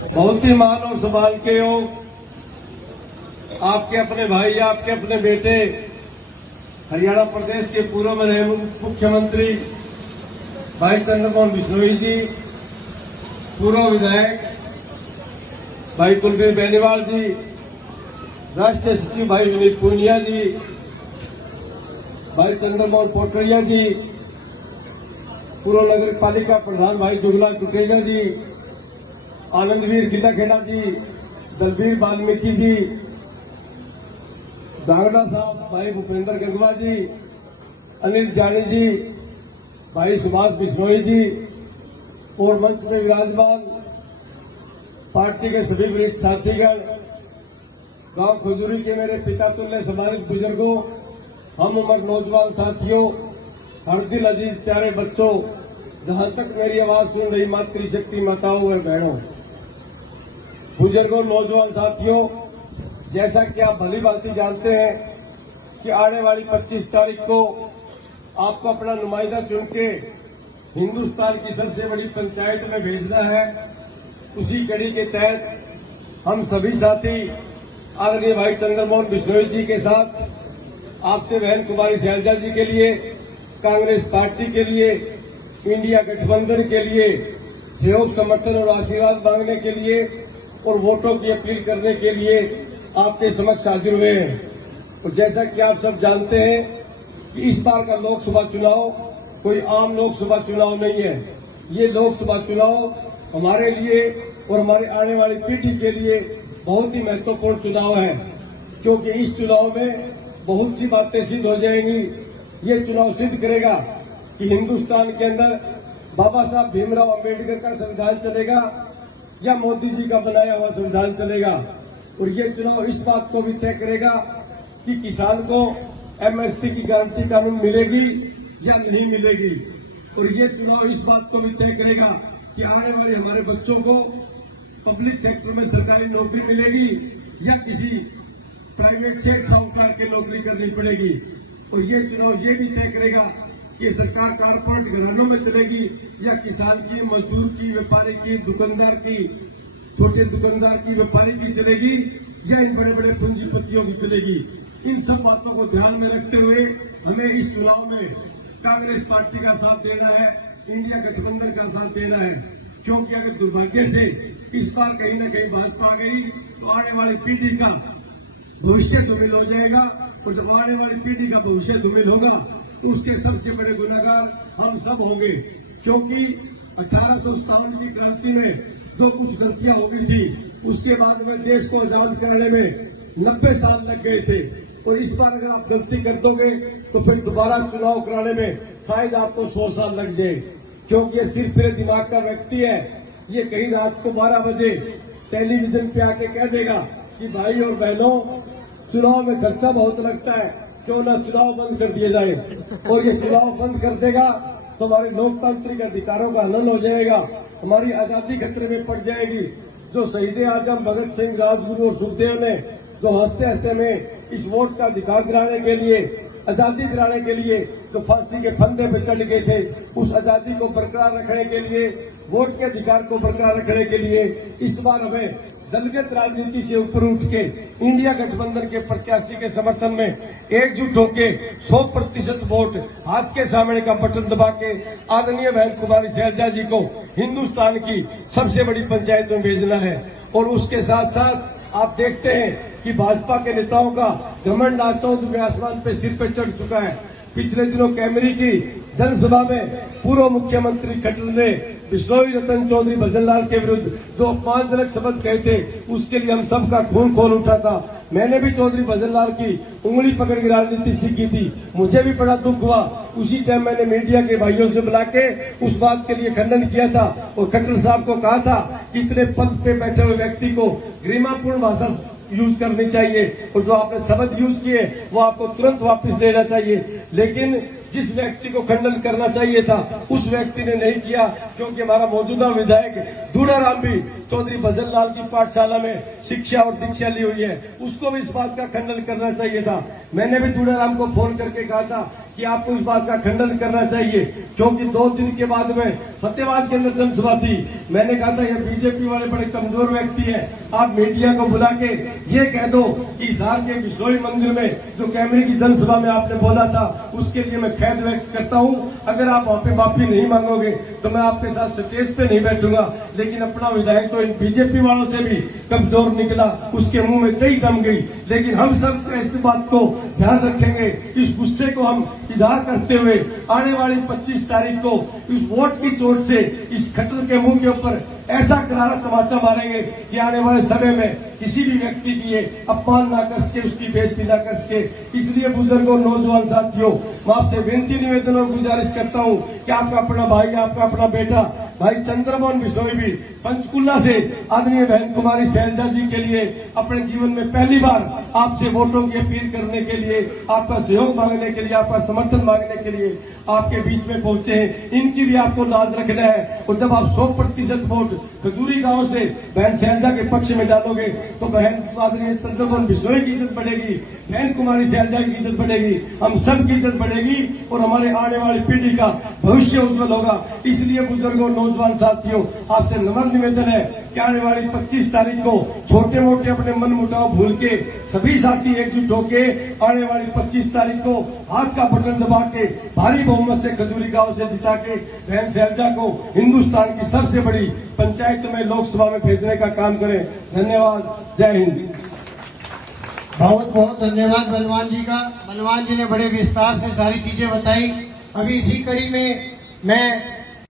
बहुत ही मान और संभाल के हो। आपके अपने भाई, आपके अपने बेटे, हरियाणा प्रदेश के पूर्व में रहे मुख्यमंत्री भाई चंद्रमोहन बिश्नोई जी, पूर्व विधायक भाई कुलबीर बेनीवाल जी, राष्ट्रीय सचिव भाई विनीत पूनिया जी, भाई चंद्रमोहन पोटरिया जी, पूर्व नगर पालिका प्रधान भाई जुगला टुटेजा जी, आनंदवीर गिल्लाखेड़ा जी, दलबीर वाल्मीकि जी, जांगड़ा साहब भाई भूपेंद्र गंगवा जी, अनिल जानी जी, भाई सुभाष बिश्नोई जी और मंच में विराजमान पार्टी के सभी वरिष्ठ साथीगण, गांव खजूरी के मेरे पिता तुल्य सम्मानित बुजुर्गों, हम उम्र नौजवान साथियों, हर दिल अजीज प्यारे बच्चों, जहां तक मेरी आवाज सुन रही मातृशक्ति माताओं और बहनों, बुजुर्गों, नौजवान साथियों, जैसा कि आप भली भांति जानते हैं कि आने वाली 25 तारीख को आपको अपना नुमाइंदा चुन के हिंदुस्तान की सबसे बड़ी पंचायत में भेजना है। उसी कड़ी के तहत हम सभी साथी आदरणीय भाई चंद्रमोहन बिश्नोई जी के साथ आपसे बहन कुमारी शैलजा जी के लिए, कांग्रेस पार्टी के लिए, इंडिया गठबंधन के लिए सहयोग, समर्थन और आशीर्वाद मांगने के लिए और वोटों की अपील करने के लिए आपके समक्ष हाजिर हुए हैं। और जैसा कि आप सब जानते हैं कि इस बार का लोकसभा चुनाव कोई आम लोकसभा चुनाव नहीं है। ये लोकसभा चुनाव हमारे लिए और हमारे आने वाली पीढ़ी के लिए बहुत ही महत्वपूर्ण चुनाव है, क्योंकि इस चुनाव में बहुत सी बातें सिद्ध हो जाएंगी। ये चुनाव सिद्ध करेगा कि हिंदुस्तान के अंदर बाबा साहब भीमराव अम्बेडकर का संविधान चलेगा या मोदी जी का बनाया हुआ संविधान चलेगा। और ये चुनाव इस बात को भी तय करेगा कि किसान को एमएसपी की गारंटी कानून मिलेगी या नहीं मिलेगी। और ये चुनाव इस बात को भी तय करेगा कि आने वाले हमारे बच्चों को पब्लिक सेक्टर में सरकारी नौकरी मिलेगी या किसी प्राइवेट सेक्टर साहूकार की नौकरी करनी पड़ेगी। और ये चुनाव ये भी तय करेगा कि सरकार कारपोरेट घरानों में चलेगी या किसान की, मजदूर की, व्यापारी की, दुकानदार की, छोटे दुकानदार की, व्यापारी की चलेगी या इन बड़े बड़े पूंजीपतियों की चलेगी। इन सब बातों को ध्यान में रखते हुए हमें इस चुनाव में कांग्रेस पार्टी का साथ देना है, इंडिया गठबंधन का साथ देना है। क्योंकि अगर दुर्भाग्य से इस बार कहीं न कहीं भाजपा आ गई तो आने वाली पीढ़ी का भविष्य धूमिल हो जाएगा। और जब आने वाली पीढ़ी का भविष्य धूमिल होगा तो उसके सबसे बड़े गुनहगार हम सब होंगे। क्योंकि 1857 की क्रांति में जो कुछ गलतियां हो गई थी, उसके बाद में देश को आजाद करने में 90 साल लग गए थे। और इस बार अगर आप गलती कर दोगे तो फिर दोबारा चुनाव कराने में शायद आपको 100 साल लग जाए। क्योंकि ये सिर्फ मेरे दिमाग का व्यक्ति है, ये कहीं रात को 12 बजे टेलीविजन पे आके कह देगा कि भाई और बहनों, चुनाव में खर्चा बहुत लगता है, क्यों ना चुनाव बंद कर दिए जाए। और ये चुनाव बंद कर देगा तो हमारे लोकतांत्रिक अधिकारों का हनन हो जाएगा, हमारी आजादी खतरे में पड़ जाएगी। जो शहीद आजम भगत सिंह, राजगुरु और सुखदेव ने जो हंसते हंसते में इस वोट का अधिकार दिलाने के लिए, आजादी दिलाने के लिए जो फांसी के फंदे पर चढ़ गए थे, उस आजादी को बरकरार रखने के लिए, वोट के अधिकार को बरकरार रखने के लिए इस बार हमें दलगत राजनीति से ऊपर उठ के इंडिया गठबंधन के प्रत्याशी के समर्थन में एकजुट होकर 100% वोट हाथ के सामने का बटन दबा के आदरणीय बहन कुमारी शैलजा जी को हिंदुस्तान की सबसे बड़ी पंचायत में भेजना है। और उसके साथ साथ आप देखते हैं कि भाजपा के नेताओं का घमंड आज 14वें आसमान पे सिर पे चढ़ चुका है। पिछले दिनों कैमरी की जनसभा में पूर्व मुख्यमंत्री खट्टर ने बिश्नोई रतन चौधरी भजनलाल के विरुद्ध जो अपमानजनक शब्द कहे थे, उसके लिए हम सबका खून खोल उठा था। मैंने भी चौधरी भजनलाल की उंगली पकड़ के राजनीति सीखी थी, मुझे भी बड़ा दुख हुआ। उसी टाइम मैंने मीडिया के भाइयों से बुला के उस बात के लिए खंडन किया था और खट्टर साहब को कहा था कि इतने पद पे बैठे हुए व्यक्ति को गरिमापूर्ण भाषा यूज करनी चाहिए और जो आपने शब्द यूज किए वो आपको तुरंत वापस लेना चाहिए। लेकिन जिस व्यक्ति को खंडन करना चाहिए था उस व्यक्ति ने नहीं किया, क्योंकि हमारा मौजूदा विधायक दूड़ाराम भी चौधरी भजन लाल की पाठशाला में शिक्षा और दीक्षा ली हुई है, उसको भी इस बात का खंडन करना चाहिए था। मैंने भी दूड़ाराम को फोन करके कहा था कि आपको इस बात का खंडन करना चाहिए, क्योंकि 2 दिन के बाद में फतेहाबाद के अंदर जनसभा थी। मैंने कहा था ये बीजेपी वाले बड़े कमजोर व्यक्ति हैं, आप मीडिया को बुला के ये कह दो कि हिसार के बिश्नोई मंदिर में जो कैमरे की जनसभा में आपने बोला था उसके लिए मैं खेद व्यक्त करता हूं। अगर आप वहां पे माफी नहीं मांगोगे तो मैं आपके साथ स्टेज पे नहीं बैठूंगा। लेकिन अपना विधायक तो इन बीजेपी वालों से भी कमजोर निकला, उसके मुंह में दही जम गई। लेकिन हम सब इस बात को ध्यान रखेंगे, इस गुस्से को हम इजहार करते हुए आने वाली 25 तारीख को इस वोट की चोट से इस खट्टर के मुंह के ऊपर ऐसा करारा तमाचा मारेंगे कि आने वाले समय में किसी भी व्यक्ति की ये अपमान ना कर सके, उसकी बेइज्जती ना कर सके। इसलिए बुजुर्गों, नौजवान साथियों, मैं आपसे विनती, निवेदन और गुजारिश करता हूं कि आपका अपना भाई, आपका अपना बेटा भाई चंद्रमोहन बिश्नोई भी पंचकुला से आदरणीय बहन कुमारी शैलजा जी के लिए अपने जीवन में पहली बार आपसे वोटों की अपील करने के लिए, आपका सहयोग मांगने के लिए, आपका समर्थन मांगने के लिए आपके बीच में पहुंचे हैं। इनकी भी आपको लाज रखना है। और जब आप 100% वोट खजूरी गांव से बहन शैलजा के पक्ष में डालोगे तो बहन आदरणीय चंद्रमोहन बिश्नोई की इज्जत बढ़ेगी, बहन कुमारी शैलजा की इज्जत बढ़ेगी, हम सब की इज्जत बढ़ेगी और हमारे आने वाली पीढ़ी का भविष्य उज्जवल होगा। इसलिए बुजुर्गों, नौजवान साथियों, आपसे नम्र निवेदन है कि आने वाली 25 तारीख को छोटे मोटे अपने मन मुटाव भूल के सभी साथी एकजुट होकर आने वाली 25 तारीख को हाथ का बटन दबा के भारी बहुमत से खजूरी गांव से जिता के बहन शैलजा को हिंदुस्तान की सबसे बड़ी पंचायत में लोकसभा में भेजने का काम करें। धन्यवाद। जय हिंद। बहुत बहुत धन्यवाद बलवान जी का। बलवान जी ने बड़े विस्तार से सारी चीजें बताई। अभी इसी कड़ी में मैं